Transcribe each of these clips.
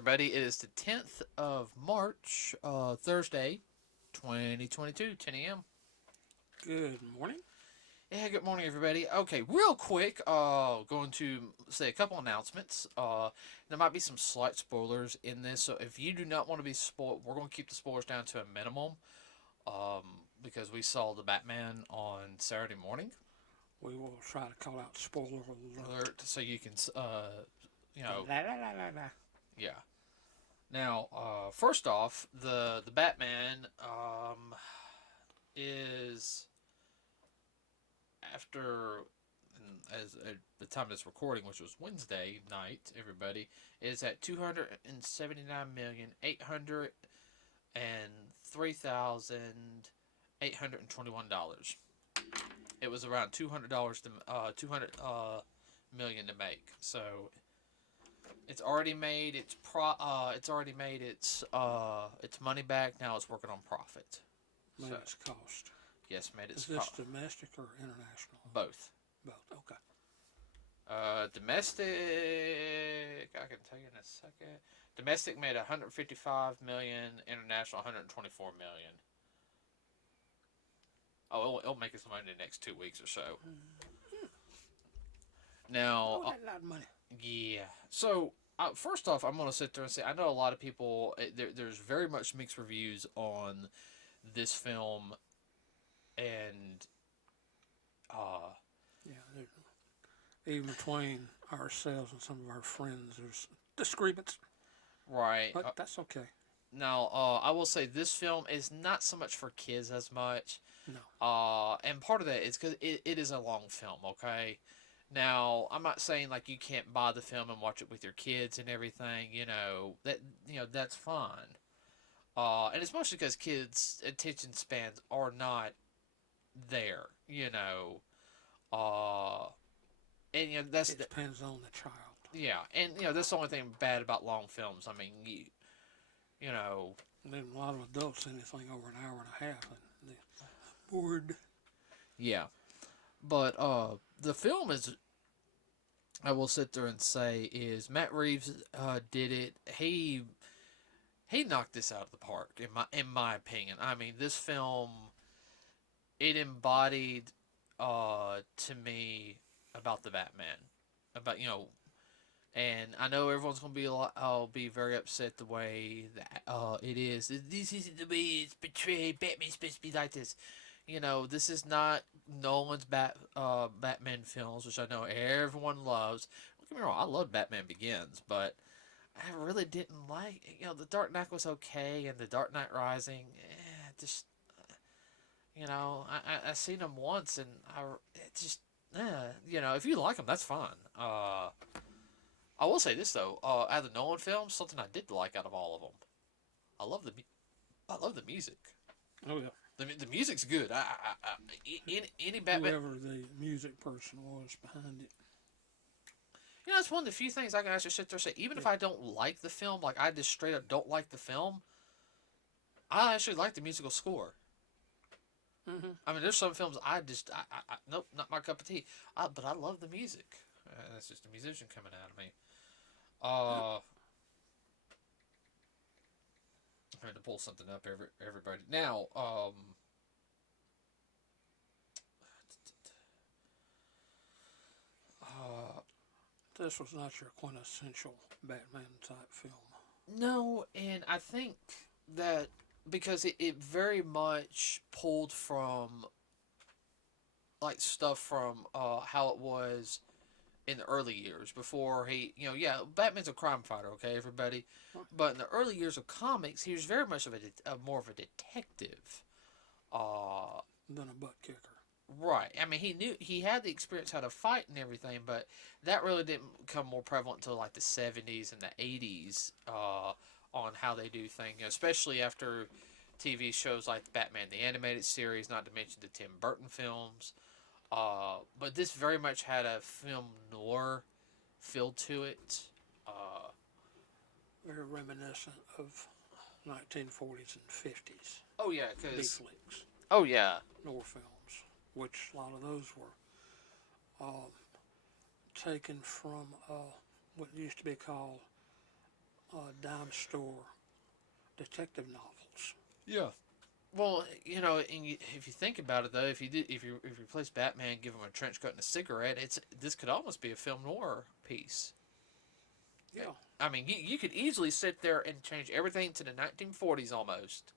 everybody. It is the 10th of March, Thursday, 2022, 10 a.m. Good morning. Yeah, good morning, everybody. Okay, real quick, going to say a couple announcements. There might be some slight spoilers in this, so if you do not want to be spoiled, we're going to keep the spoilers down to a minimum, because we saw the Batman on Saturday morning. We will try to call out spoiler alert. So you can, La, la, la, la, la. yeah. Now, first off, the Batman is after as at the time of this recording, which was Wednesday night, everybody is at $279,803,821. It was around $200 to $200 million to make. So it's already made it's already made its money back. Now it's working on profit. Made its cost. Yes, made its cost. Is this domestic or international? Both. Both. Okay. Domestic, I can tell you in a second. Domestic made 155 million. International 124 million. Oh, it'll make its money in the next 2 weeks or so. Now, that's a lot of money. Yeah. So, first off, I'm going to sit there and say, I know a lot of people, there's very much mixed reviews on this film, and, yeah, even between ourselves and some of our friends, there's disagreements. Right. But that's okay. Now, I will say this film is not so much for kids as much. No. And part of that is because it is a long film, okay? Now, I'm not saying like you can't buy the film and watch it with your kids and everything. That's fine. And it's mostly because kids' attention spans are not there. And that's it depends on the child. Yeah, and that's the only thing bad about long films. I mean, And then a lot of adults anything over an hour and a half, and they're bored. Yeah. But the film is, I will sit there and say, is Matt Reeves did it. He knocked this out of the park in my opinion. I mean, this film, it embodied to me about the Batman, about and I know everyone's gonna be very upset the way that it is. This isn't the way it's portrayed. Batman's supposed to be like this. This is not Nolan's Batman films, which I know everyone loves. Don't get me wrong, I love Batman Begins, but I really didn't like. The Dark Knight was okay, and the Dark Knight Rising, just I seen them once, and if you like them, that's fine. I will say this though, out of the Nolan films, something I did like out of all of them, I love the music. Oh yeah. The music's good. Any Batman. Whoever the music person was behind it. It's one of the few things I can actually sit there and say, even if I don't like the film, like I just straight up don't like the film, I actually like the musical score. Mm-hmm. I mean, there's some films nope, not my cup of tea. But I love the music. That's just a musician coming out of me. I'm trying to pull something up, everybody. Now, this was not your quintessential Batman type film. no, and I think that because it very much pulled from like stuff from how it was in the early years before Batman's a crime fighter, okay, everybody, but in the early years of comics, he was very much of more of a detective, than a butt kicker. right. I mean, he had the experience how to fight and everything, but that really didn't become more prevalent until like the 70s and the 80s, on how they do things, especially after TV shows like Batman the Animated Series, not to mention the Tim Burton films. But this very much had a film noir feel to it. Very reminiscent of 1940s and 50s. Oh yeah, B flicks. Oh yeah. Noir films, which a lot of those were taken from what used to be called dime store detective novels. Yeah. Well, if you think about it though, if you replace Batman, give him a trench coat and a cigarette, this could almost be a film noir piece. Yeah. I mean, you could easily sit there and change everything to the 1940s almost,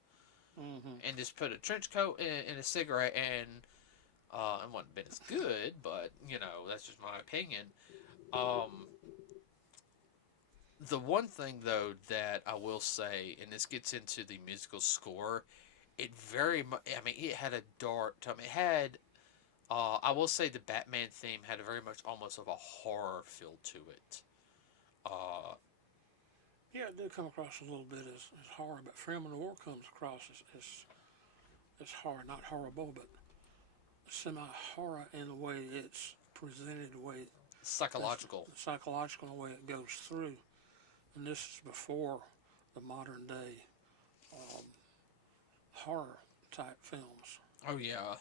Mm-hmm. and just put a trench coat and a cigarette, and it wouldn't been as good, but that's just my opinion. Um, the one thing though that I will say, and this gets into the musical score, it very much. I mean, it had a dark. I mean, it had. I will say the Batman theme had a very much almost of a horror feel to it. Uh, Yeah, it did come across a little bit as horror, but film noir comes across as horror, not horrible, but semi-horror in the way it's presented, the way Psychological. the psychological in the way it goes through. And this is before the modern day um, horror type films. Oh yeah,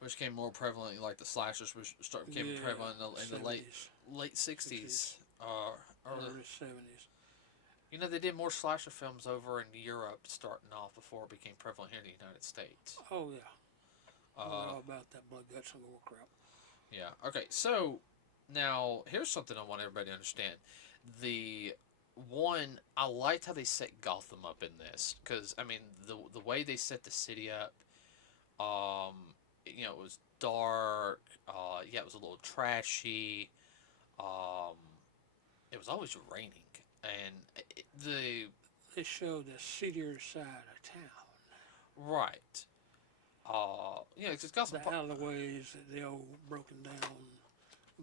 which became more prevalent, like the slashers, which became prevalent in the late 60s, early 70s. They did more slasher films over in Europe starting off before it became prevalent here in the United States. Oh yeah, all about that blood, guts, and gore crap. Yeah. Okay. So now here's something I want everybody to understand. The one I liked how they set Gotham up in this, because I mean the way they set the city up, it was dark. Yeah, it was a little trashy. Um, it was always raining, and They showed the seedier side of town. right. Because Gotham The alleyways, the old broken down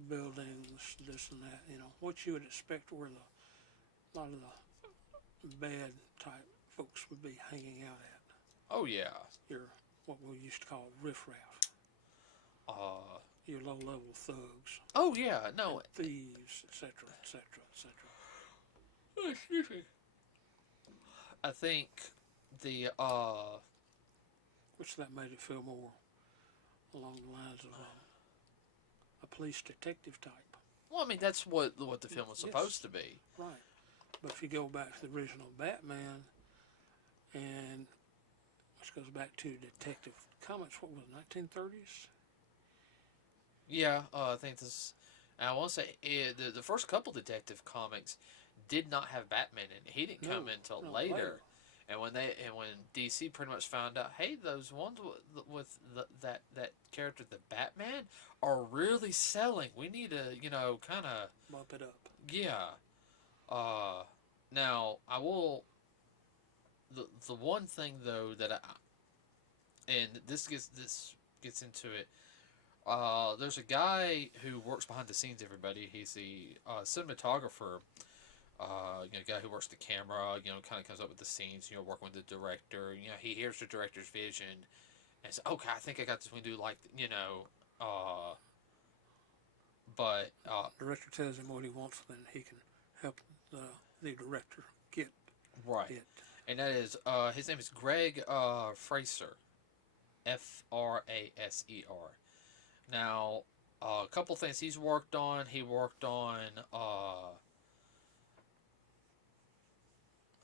buildings, this and that. What you would expect where a lot of the bad type folks would be hanging out at. Oh yeah. Your what we used to call riffraff. Uh. Your low level thugs. Oh yeah. No. Thieves, etc., etc., etc. Excuse me. I think the which that made it feel more along the lines of a police detective type. Well, I mean that's what the film was supposed to be. Right. But if you go back to the original Batman, and which goes back to Detective Comics, what was it, 1930s? Yeah, I think this. I want to say the first couple Detective Comics did not have Batman in it. He didn't come in until later. And when DC pretty much found out, hey, those ones with that character, the Batman, are really selling. We need to kind of bump it up. Yeah. Now I will. The one thing though and this gets into it. There's a guy who works behind the scenes. Everybody, he's the cinematographer. Guy who works the camera. Kind of comes up with the scenes. Working with the director. He hears the director's vision, and says, "Okay, I think I got this. We do like But director tells him what he wants, then he can help the director get right. it. And that is his name is Greg Fraser, Fraser. Now, a couple things he's worked on. He worked on.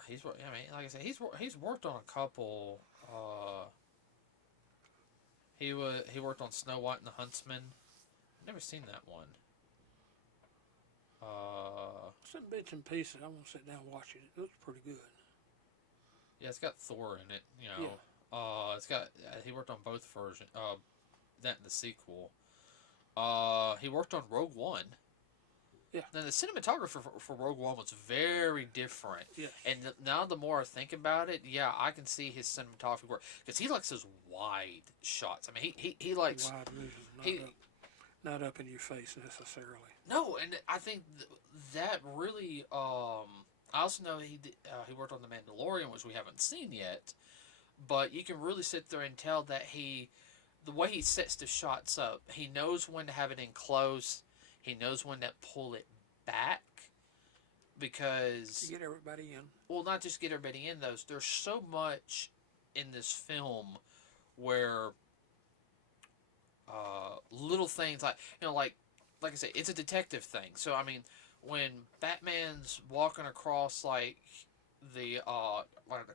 Like I said, he's worked on a couple. He worked on Snow White and the Huntsman. Never seen that one. Some bits and pieces. I'm gonna sit down and watch it. It looks pretty good. Yeah, it's got Thor in it. Yeah. It's got. He worked on both versions. That and the sequel. He worked on Rogue One. Yeah. Now the cinematographer for Rogue One was very different. Yes. And now the more I think about it, yeah, I can see his cinematography work because he likes those wide shots. I mean, he likes wide movies, not up in your face necessarily. No, and I think that really. I also know he worked on The Mandalorian, which we haven't seen yet, but you can really sit there and tell that the way he sets the shots up, he knows when to have it in close. He knows when to pull it back because to get everybody in. Well, not just get everybody in. There's so much in this film where little things like I say, it's a detective thing. So I mean, when Batman's walking across the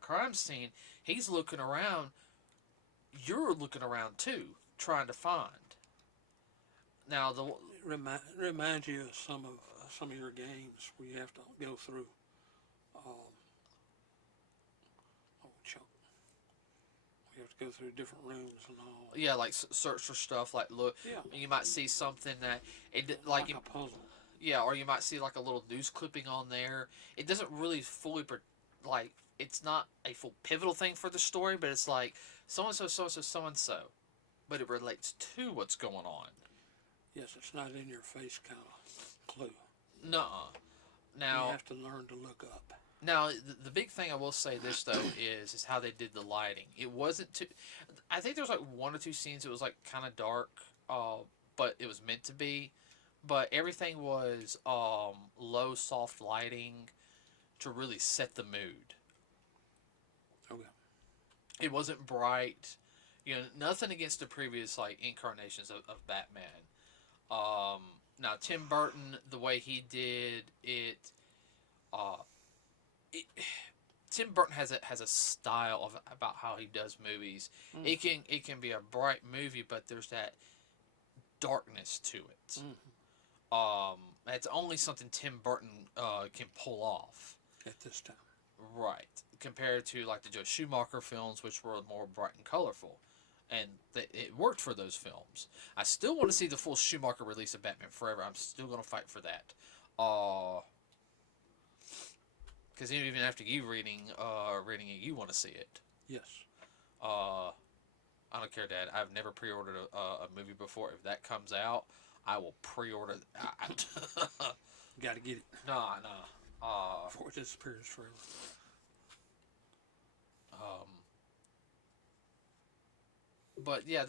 crime scene, he's looking around. You're looking around too, trying to find. Now the Reminds you of some of your games where you have to go through. Um, oh, choke. You have to go through different rooms and all. yeah, like search for stuff. Like look, Yeah, you might see something that like a puzzle. yeah, or you might see like a little news clipping on there. It doesn't really fully like it's not a full pivotal thing for the story, but it's like so and so, so and so, so and so, but it relates to what's going on. Yes, it's not in your face kind of clue. Nuh-uh. You Now, have to learn to look up. now the big thing I will say this though is how they did the lighting. It wasn't too. I think there was like one or two scenes. It was like kind of dark, but it was meant to be. But everything was low, soft lighting to really set the mood. Okay. It wasn't bright. You know, nothing against the previous like incarnations of Batman. Um, Now Tim Burton, the way he did it, uh, it Tim Burton has a style of about how he does movies. Mm. It can be a bright movie, but there's that darkness to it. Mm. It's only something Tim Burton can pull off. At this time. Right, compared to like the Joe Schumacher films, which were more bright and colorful, and it worked for those films. I still want to see the full Schumacher release of Batman Forever. I'm still going to fight for that. Because even after you reading it, you want to see it. Yes. I don't care, Dad. I've never pre-ordered a movie before. If that comes out, I will pre-order. Got to get it. Nah. Before it disappears forever. But yeah,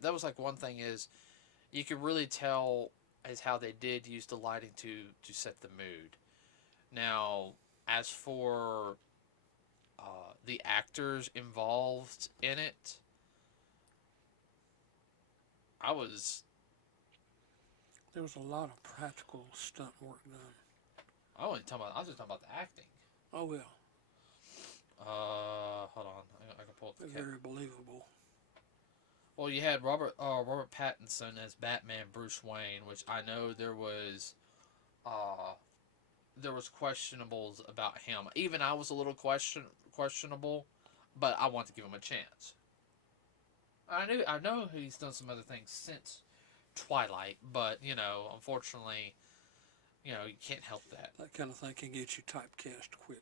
that was like one thing is you could really tell as how they did use the lighting to set the mood. Now, as for the actors involved in it, There was a lot of practical stunt work done. I was just talking about the acting. Oh well. Hold on, I can pull up the Very believable. Well, you had Robert Pattinson as Batman Bruce Wayne, which I know there was questionables about him. Even I was a little questionable, but I want to give him a chance. I know he's done some other things since Twilight, but unfortunately, you can't help that. That kind of thing can get you typecast quick.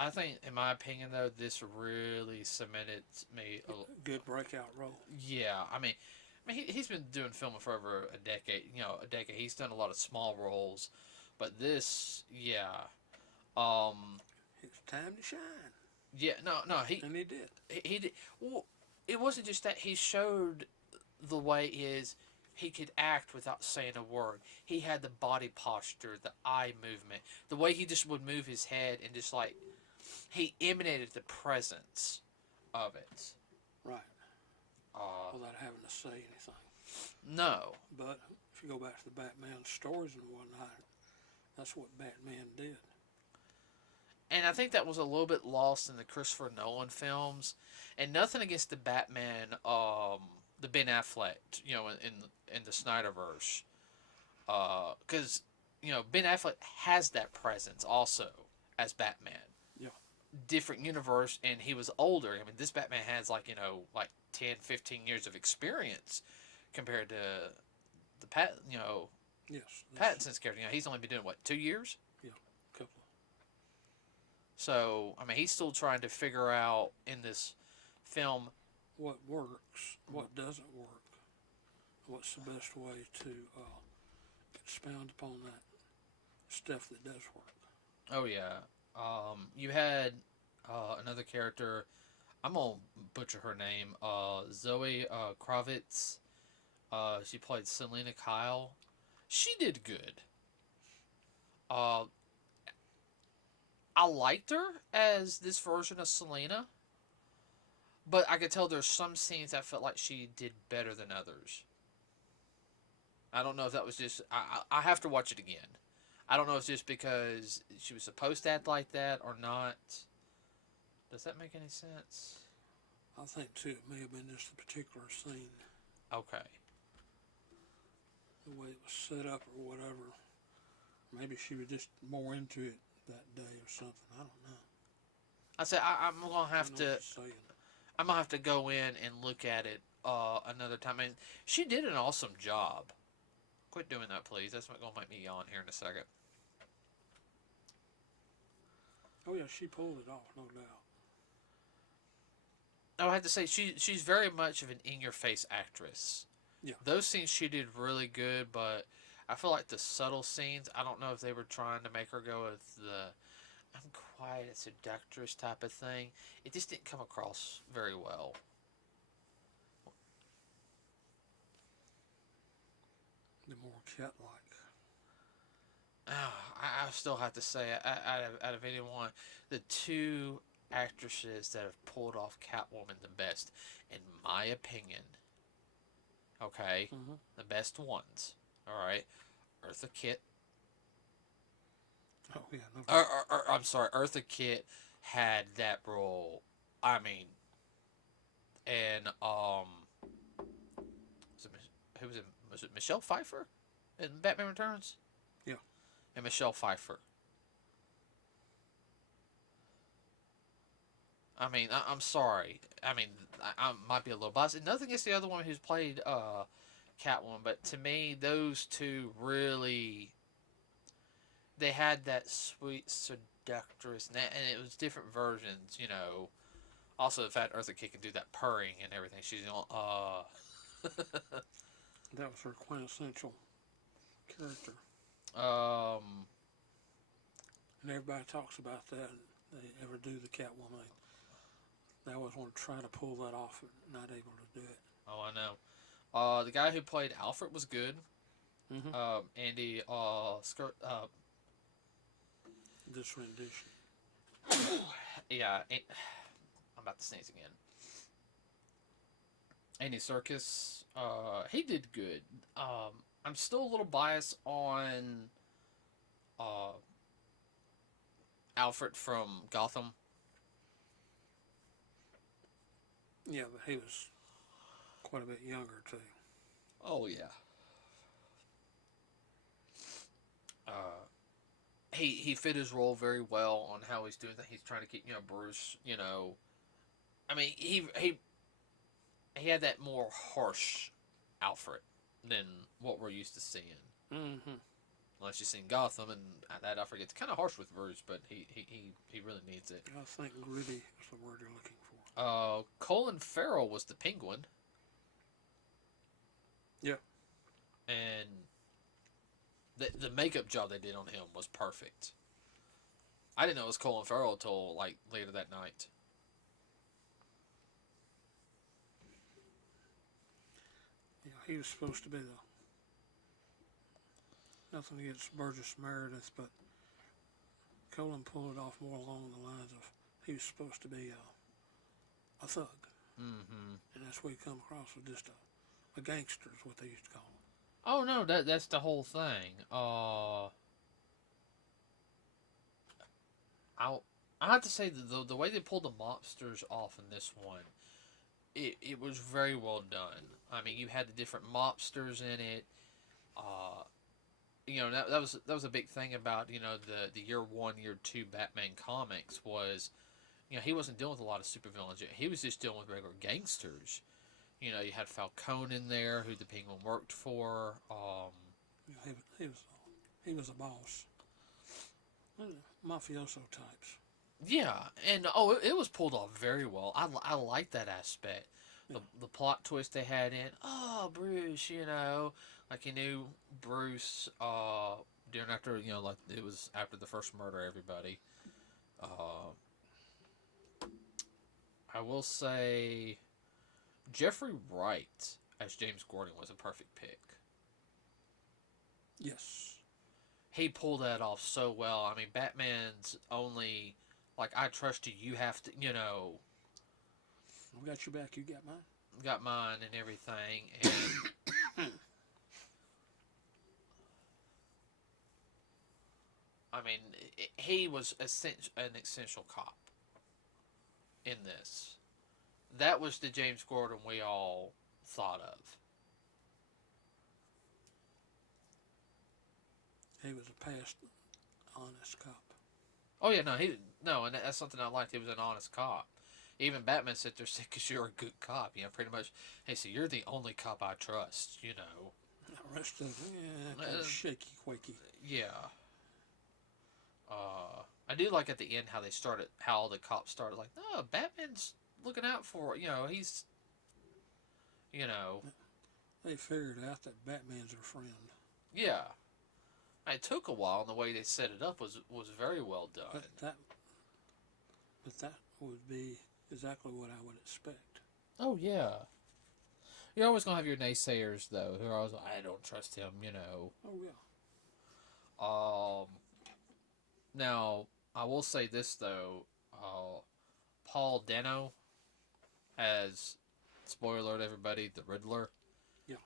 I think, in my opinion, though, this really cemented me. Good breakout role. Yeah, I mean, he's been doing filming for over a decade. A decade. He's done a lot of small roles, but this, yeah, It's time to shine. yeah, no, And he did. He did. Well, it wasn't just that he showed the way he could act without saying a word. He had the body posture, the eye movement, the way he just would move his head and just like he emanated the presence of it. Right. Without having to say anything. No. But if you go back to the Batman stories and whatnot, that's what Batman did. And I think that was a little bit lost in the Christopher Nolan films. And nothing against the Batman, the Ben Affleck, in the Snyderverse. Because, Ben Affleck has that presence also as Batman. Yeah. Different universe, and he was older. I mean, this Batman has like 10, 15 years of experience compared to the Yes. Pattinson's character. He's only been doing what, 2 years? Yeah, a couple. So I mean, he's still trying to figure out in this film what works, what doesn't work, what's the best way to expound upon that stuff that does work. Oh yeah. You had another character. I'm gonna butcher her name. Zoe Kravitz. She played Selena Kyle. She did good. I liked her as this version of Selena, but I could tell there's some scenes I felt like she did better than others. I don't know if that was just. I have to watch it again. I don't know if it's just because she was supposed to act like that or not. Does that make any sense? I think too, it may have been just a particular scene, Okay. the way it was set up or whatever. Maybe she was just more into it that day or something. I don't know. I said I'm gonna I have know what to. you're saying. I'm gonna have to go in and look at it another time. And she did an awesome job. Quit doing that, please. That's not gonna make me yawn here in a second. Oh yeah, she pulled it off, no doubt. I would have to say she's very much of an in-your-face actress. Yeah. Those scenes she did really good, but I feel like the subtle scenes. I don't know if they were trying to make her go with the I'm quiet, seductress type of thing. It just didn't come across very well. The more cat-like. I still have to say, out of anyone, the two actresses that have pulled off Catwoman the best, in my opinion, okay, Mm-hmm. the best ones, all right, Eartha Kitt. Oh yeah, no doubt. I'm sorry, Eartha Kitt had that role. I mean, and was it, who was it? Was it Michelle Pfeiffer in Batman Returns? Yeah. And Michelle Pfeiffer. I mean, I'm sorry. I mean, I might be a little biased. Nothing against the other one who's played Catwoman, but to me, those two really they had that sweet seductress, and it was different versions. You know, also the fact Eartha Kitt can do that purring and everything. She's That was her quintessential character. um And everybody talks about that. They ever do the Catwoman. They always want to try to pull that off, and not able to do it. oh, I know. The guy who played Alfred was good. Mm-hmm. Andy This rendition. yeah, I'm about to sneeze again. Andy Serkis, he did good. I'm still a little biased on uh, Alfred from Gotham. Yeah, but he was quite a bit younger too. Oh yeah. Uh, he fit his role very well on how he's doing that. He's trying to keep Bruce. I mean he had that more harsh Alfred than what we're used to seeing. Mm-hmm. Unless you've seen Gotham, and that Alfred gets kind of harsh with Bruce, but he really needs it. I think gritty is the word you're looking for. Colin Farrell was the Penguin. Yeah. And the makeup job they did on him was perfect. I didn't know it was Colin Farrell until like later that night. Yeah, he was supposed to be nothing against Burgess Meredith, but Colin pulled it off more along the lines of he was supposed to be a thug. Mm-hmm. And that's what he come across as just a gangster is what they used to call him. Oh no, that's the whole thing. I have to say the way they pulled the mobsters off in this one, it was very well done. I mean, you had the different mobsters in it. That was a big thing about the year 1, year 2 Batman comics was, he wasn't dealing with a lot of supervillains. He was just dealing with regular gangsters. You had Falcone in there, who the Penguin worked for. Yeah, he was a boss. Mafioso types. Yeah, and it was pulled off very well. I like that aspect. Yeah. The plot twist they had in, Bruce, like he knew Bruce during after like it was after the first murder. Everybody, I will say, Jeffrey Wright as James Gordon was a perfect pick. Yes. He pulled that off so well. I mean, Batman's only like I trust you. You have to, I got your back. You got mine. got mine and everything, and I mean, he was an essential cop in this. That was the James Gordon we all thought of. He was a past honest cop. Oh yeah, no, and that's something I liked. He was an honest cop. Even Batman sit there said, "Cause you're a good cop." Pretty much. Hey, so you're the only cop I trust. The rest of it, kind of shaky, quaky. Yeah. I do like at the end how all the cops started like, no, Batman's looking out for he's, you know, They figured out that Batman's their friend. yeah. It took a while, and the way they set it up was very well done. But that would be exactly what I would expect. Oh yeah. You're always gonna have your naysayers though, who are always like, I don't trust him. Oh yeah. Now I will say this though, Paul Dano as, spoiler alert everybody, the Riddler. Yeah.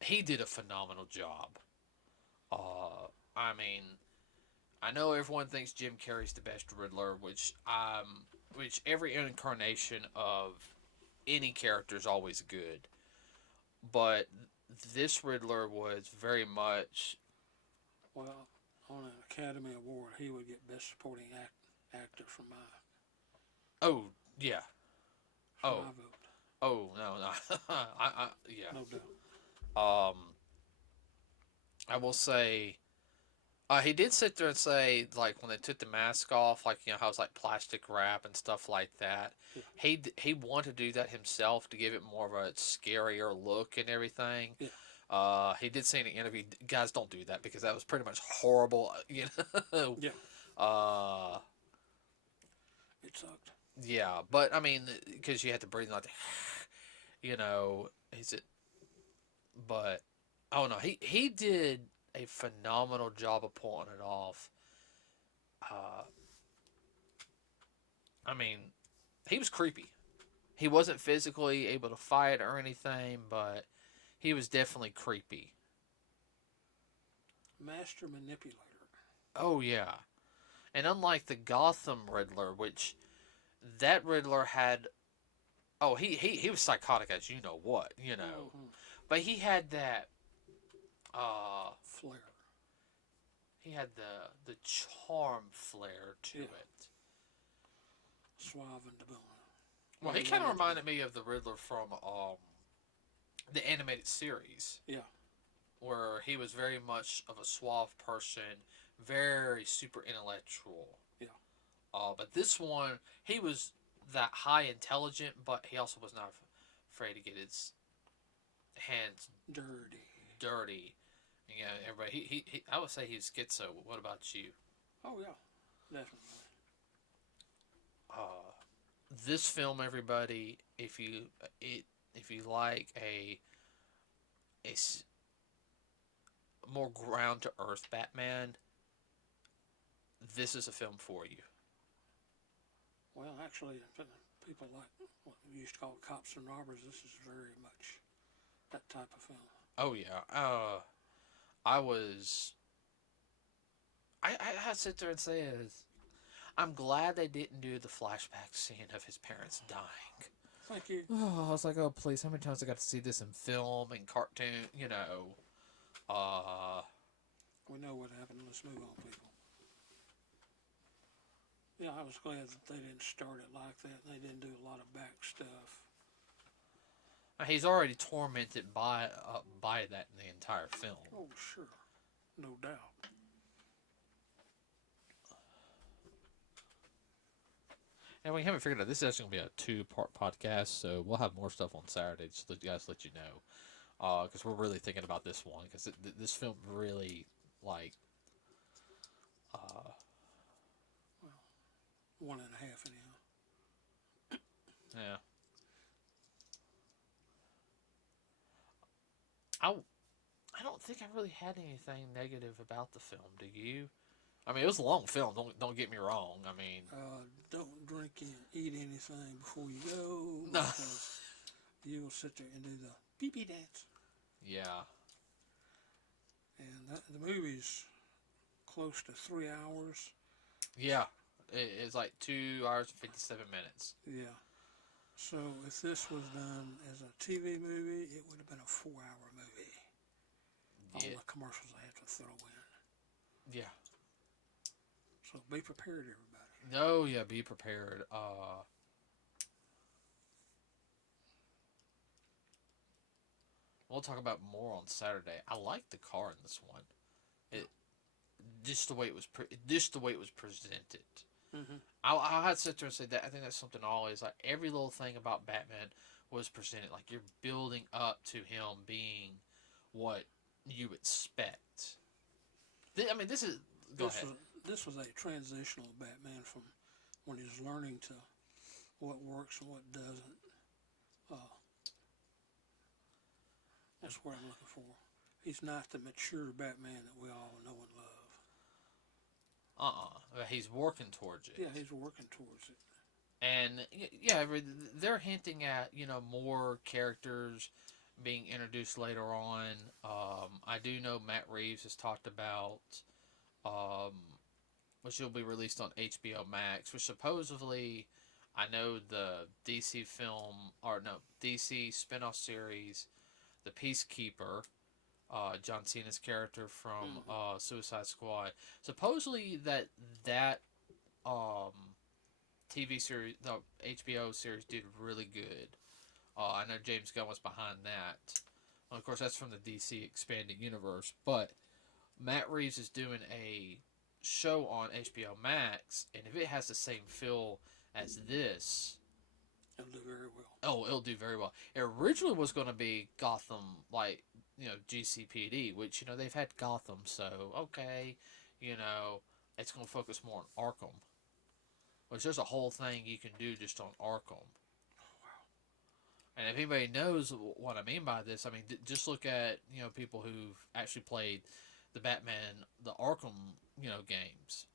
He did a phenomenal job. I mean, I know everyone thinks Jim Carrey's the best Riddler, which every incarnation of any character is always good. But this Riddler was very much. Well, on an Academy Award, he would get Best Supporting Actor from my. Oh yeah. My vote. Oh no. Yeah. No doubt. I will say. He did sit there and say, like, when they took the mask off, like, how it's like plastic wrap and stuff like that. Yeah. He wanted to do that himself to give it more of a scarier look and everything. Yeah. He did say in an interview, guys, don't do that because that was pretty much horrible, Yeah. It sucked. Yeah, but I mean, because you had to breathe like, is it? But oh no, he did a phenomenal job of pulling it off. I mean, he was creepy. He wasn't physically able to fight or anything, but he was definitely creepy. Master manipulator. Oh yeah, and unlike the Gotham Riddler, which that Riddler had, he was psychotic as you know what, Mm-hmm. but he had that flair. He had the charm flair to it. Suave and debonair. Well, he kind of reminded me of the Riddler from the animated series. Yeah. Where he was very much of a suave person, very super intellectual. Yeah. But this one, he was that high intelligent, but he also was not afraid to get his hands dirty. Everybody. He I would say he's schizo. What about you? Oh yeah, definitely. This film, everybody, if you like a more ground to earth Batman, this is a film for you. Well, actually, people like what we used to call cops and robbers. This is very much that type of film. Oh yeah. I sit there and say I'm glad they didn't do the flashback scene of his parents dying. Thank you. Oh, I was like, oh please, how many times I got to see this in film and cartoon, We know what happened. Let's move on, people. Yeah, I was glad that they didn't start it like that. They didn't do a lot of back stuff. He's already tormented by that in the entire film. Oh, sure. No doubt. And we haven't figured out, this is actually going to be a 2-part podcast, so we'll have more stuff on Saturday just to let you know. Because we're really thinking about this one, because this film really, like... Well, 1.5 anyhow. Yeah. I don't think I really had anything negative about the film. Do you? I mean, it was a long film. Don't get me wrong. I mean, don't drink and eat anything before you go. No. Because you will sit there and do the pee-pee dance. Yeah. And the movie's close to 3 hours. Yeah, it's like 2 hours and 57 minutes. Yeah. So if this was done as a TV movie, it would have been a 4 hour movie. All Yeah, the commercials I have to throw in. yeah. So be prepared, everybody. No, yeah. Be prepared. We'll talk about more on Saturday. I like the car in this one. It just the way it was just the way it was presented. Mm-hmm. I had to sit there and say that I think that's something always like every little thing about Batman was presented like you're building up to him being what you expect. I mean, this is go This ahead. was this was a transitional Batman from when he's learning to what works and what doesn't. Uh, that's what I'm looking for. He's not the mature Batman that we all know and love. He's working towards it. Yeah, he's working towards it. And yeah, they're hinting at more characters being introduced later on. I do know Matt Reeves has talked about um, which will be released on HBO Max, which supposedly I know the DC film or no DC spinoff series, The Peacekeeper, John Cena's character from Mm-hmm. Suicide Squad. Supposedly that um, TV series, the HBO series, did really good. I know James Gunn was behind that. Well, of course, that's from the DC expanded universe, but Matt Reeves is doing a show on HBO Max, and if it has the same feel as this, He'll do very well. oh, it'll do very well. It originally was going to be Gotham, like GCPD, which they've had Gotham, so okay, it's going to focus more on Arkham, which there's a whole thing you can do just on Arkham. And if anybody knows what I mean by this, I mean just look at people who've actually played the Batman, the Arkham games.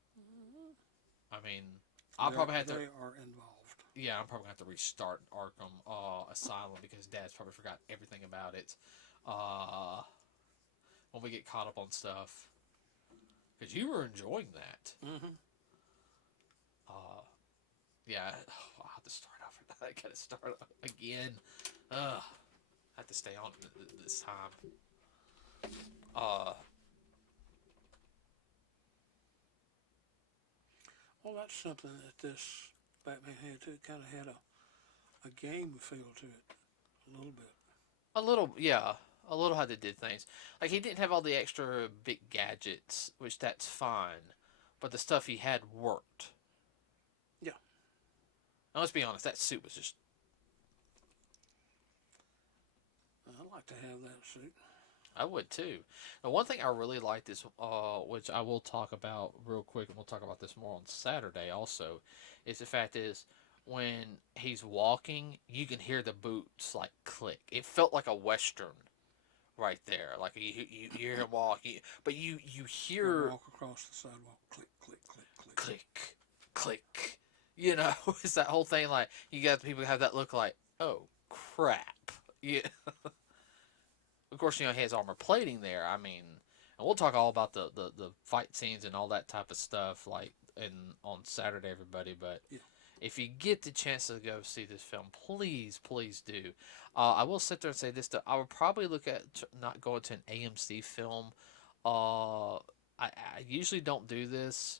I mean, I'll probably have to. They are involved. Yeah, I'm probably gonna have to restart Arkham Asylum because Dad's probably forgot everything about it. Uh, when we get caught up on stuff, because you were enjoying that. Mm-hmm. Uh, yeah, I'll have to start over. I gotta start again. I have to stay on this time. Uh, Well, that's something that this Batman had too. It kind of had a game feel to it, a little bit. a little, yeah, a little how they did things. Like he didn't have all the extra big gadgets, which that's fine, but the stuff he had worked. Yeah. Now let's be honest, that suit was just. I'd like to have that suit. I would too. Now, one thing I really liked is, which I will talk about real quick, and we'll talk about this more on Saturday. Also, is the fact is when he's walking, you can hear the boots like click. It felt like a western right there. Like you hear him walk, but you hear Walk across the sidewalk, click, click, click, click, click, click. It's that whole thing. Like you got people have that look like, oh crap. Yeah. Of course, he has armor plating there. I mean, and we'll talk all about the fight scenes and all that type of stuff like on Saturday, everybody. But Yeah. if you get the chance to go see this film, please do. I will sit there and say this: that I would probably look at not going to an AMC film. I usually don't do this,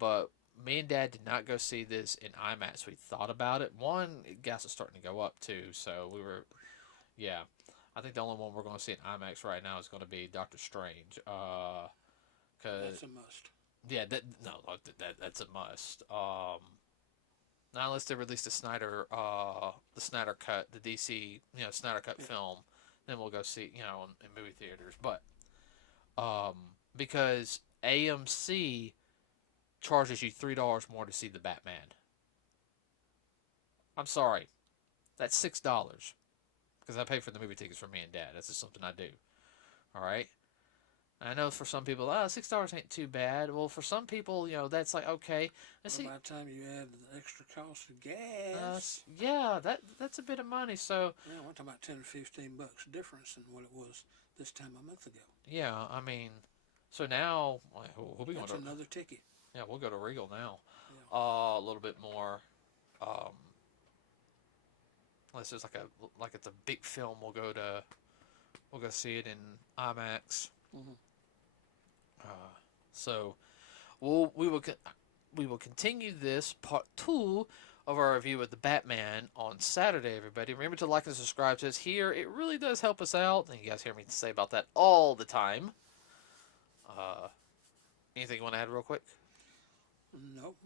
but me and Dad did not go see this in IMAX. We thought about it. One, gas is starting to go up too, so we were, yeah. I think the only one we're going to see in IMAX right now is going to be Doctor Strange. That's a must. Yeah, that's a must. Now unless they release the Snyder cut, the DC, Snyder cut film, then we'll go see, in movie theaters. But because AMC charges you $3 more to see the Batman. I'm sorry, that's $6 because I pay for the movie tickets for me and Dad. That's just something I do. All right. I know for some people, $6 ain't too bad. Well, for some people, that's like okay. Well, See, by the time you add the extra cost of gas, yeah, that's a bit of money. So yeah, we're talking about $10 or $15 difference in what it was this time a month ago. yeah, I mean, So now we'll be going That's to another ticket. yeah we'll go to Regal now. Yeah. A little bit more. Um, unless it's like it's a big film, we'll go see it in IMAX. Mm-hmm. Uh, so we will continue this part 2 of our review of the Batman on Saturday. Everybody, remember to like and subscribe to us here. It really does help us out, and you guys hear me say about that all the time. Uh, Anything you want to add real quick? Nope.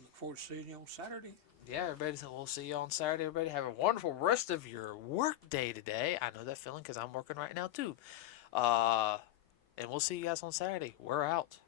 Look forward to seeing you on Saturday. Yeah, everybody. So we'll see you on Saturday. Everybody, have a wonderful rest of your work day today. I know that feeling because I'm working right now too. And we'll see you guys on Saturday. We're out.